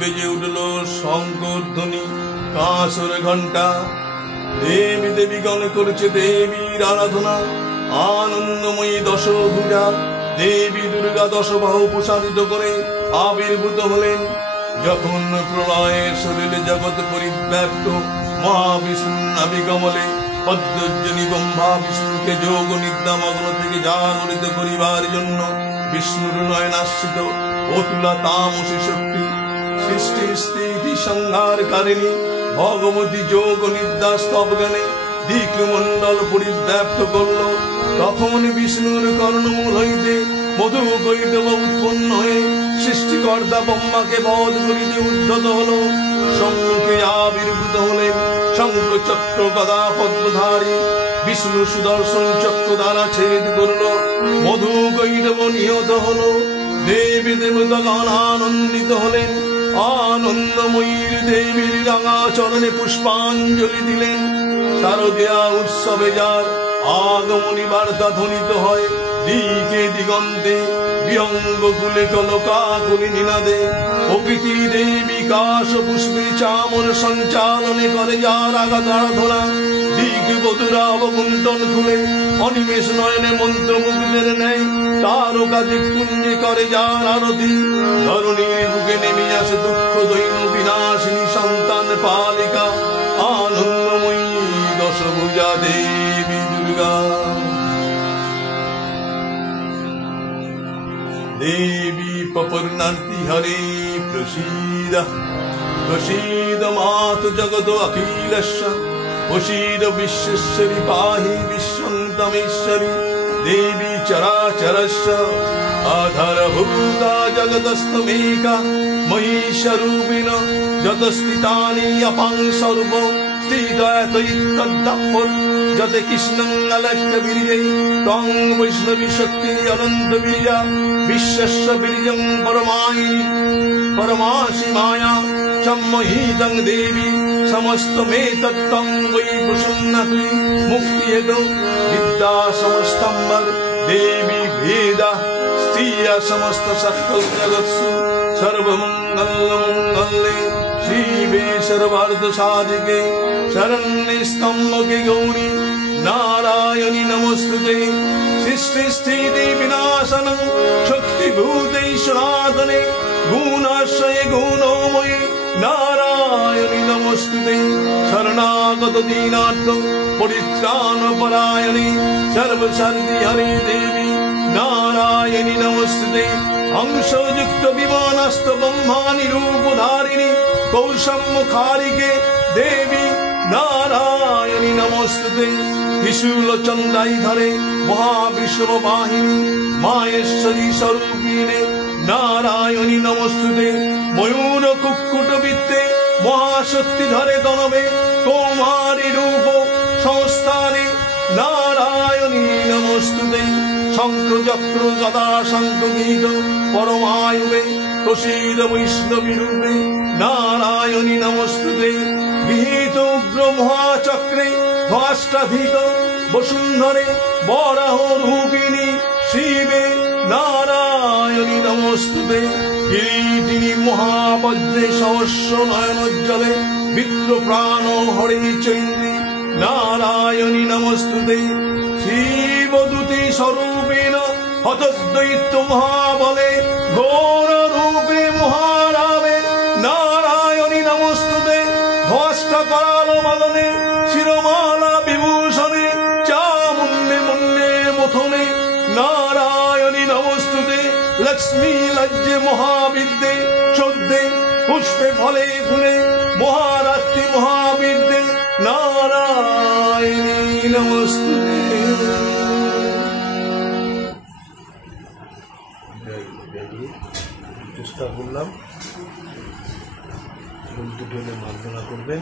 বেজে উঠল শঙ্কর ধ্বনি, কাঁসর ঘণ্টা। দেবী দেবীগণ করেছে দেবীর আরাধনা। আনন্দময়ী দশভুজা দেবী দুর্গা দশবাহু প্রসারিত করে আবির্ভূত হলেন। যখন প্রলয়ে শরীরে জগৎ পরিব্যাপ্ত, মহাবিষ্ণু নাভি কমলে পদ্মজনী ব্রহ্মা বিষ্ণুকে যোগ নিদ্রামগ্ন থেকে জাগরিত করিবার জন্য বিষ্ণুর নয়নাশ্রিত অতুলা তামসী শক্তি সৃষ্টি স্থিতি সংহারকারিণী ভগবতী যোগ নিদ্রা স্তবগানে দিকমণ্ডল পরিব্যাপ্ত করল। তখন বিষ্ণুর কর্ণমূল হইতে মধু কৈটব উৎপন্ন হয়ে সৃষ্টিকর্তা ব্রহ্মাকে বধ করিতে উদ্ধত হল। সম্মুখে আবির্ভূত হলেন শঙ্খ চক্র গদা পদ্মধারী। বিষ্ণু সুদর্শন চক্র দ্বারা ছেদ করল, মধু কৈটব নিহত হল। দেবী দেবতাগণ আনন্দিত হলেন। আনন্দময়ীর দেবীর রাঙা চরণে পুষ্পাঞ্জলি দিলেন। শারদীয়া উৎসবে যার আগমনী বার্তা ধ্বনিত হয় দিকে দিগন্তে, বিহঙ্গ কুলে কলকাকুলি নিনাদে। প্রকৃতি দেবী কাশ পুষ্পে চামর সঞ্চালনে করে যার আগাত আরাধনা। দিক বধুরা অবগুণ্ঠন খুলে অনিমেষ নয়নে মন্ত্রমুগ্ধের ন্যায় তারকা দিকপুঞ্জে করে যার আরতি। ধরণীর বুকে নেমে আসে দুঃখ দৈন বিনাশিনী সন্তান পালিকা আনন্দময়ী দশভুজা দেবী দুর্গা। দেবী পপর্ণার্তি হরে প্রসীদ, প্রসীদ মাতু জগত অখিলস্য। প্রসীদ বিশ্বশ্বরী পাহি বিশ্বং তমেশ্বরী দেবী চরাচরস্য। আধারভূতা জগতস্তমেকা মহিষরূপিণ যতস্থিতানি অপাং সর্ব যতে কৃষ্ণং আলক্ষ্য বীর্যৈ ত্বং বৈষ্ণবী শক্তি অনন্ত বীর্যা। বিশ্বস্য বীর্যং পরমাসি মায়া সম্মোহিতং দেবী সমস্তমেতত্ত্বং বৈ প্রসন্নতি মুক্তি হেতু বিদ্যা সমস্তম্বর দেবী ভেদা স্ত্রিয়া সমস্ত সকল জগৎসু সর্বমঙ্গলমঙ্গলে শিবে সর্বার্থ সাধিকে শরণ্যে স্তম্ভকে গৌরী নারায়ণী নমস্তুতে। সৃষ্টি স্থিতি বিনাশনং শক্তিভূতে সনাতনে গুণাশ্রয়ে গুণময়ী নারায়ণী নমস্তুতে। শরণাগত দীনার্থ পরিত্রাণ পরায়ণী সর্বসর্দি হরি দেবী নারায়ণী নমস্তুতে। হংসযুক্ত বিমানস্থ ব্রহ্মানি রূপধারিণী কৌশম্মুখারিকে দেবী নারায়ণী নমস্তুতে। ত্রিশূল চন্দাই ধরে মহাবিষ্ণু বাহিনী মায়েশ্বরী স্বরূপিণে নারায়ণী নমস্তুতে। ময়ূর কুক্কুট বৃত্তে মহাশক্তি ধরে দনবে কৌমারী রূপ সংস্থানে নারায়ণী নমস্তুতে। শঙ্খ চক্র গদা শঙ্খ গীত পরমায়ুবে প্রসীদ বৈষ্ণবী রূপে নারায়ণী নমস্তুতে। বিহিত উগ্র মহাচক্রে ধ্বষ্টাধিত বসুন্ধরে বরাহ রূপিণী শিবে নারায়ণী নমস্তুতে। কিরীটিনী মহাবজ্রে সহস্র নয়নোজ্জ্বলে বিত্র প্রাণ হরে চৈন্দ্রী নারায়ণী নমস্তুতে। শিবদূতি স্বরূপেণ হতদ্বৈত মহাবলে গৌর রূপে মহারাবে নারায়ণী নমস্তুতে। ধ্বষ্ট করাল মদনে শিরমালা বিভূষণে চামুণ্ডে মুণ্ডে মথনে নারায়ণী নমস্তুতে। লক্ষ্মী লজ্জে মহাবিদ্যে শ্রদ্ধে পুষ্পে ফলে ফুলে মহারাত্রি মহাবিদ্যে নারায়ণী নমস্তুতে। চেষ্টা করলাম, দুটো মার্জনা করবেন।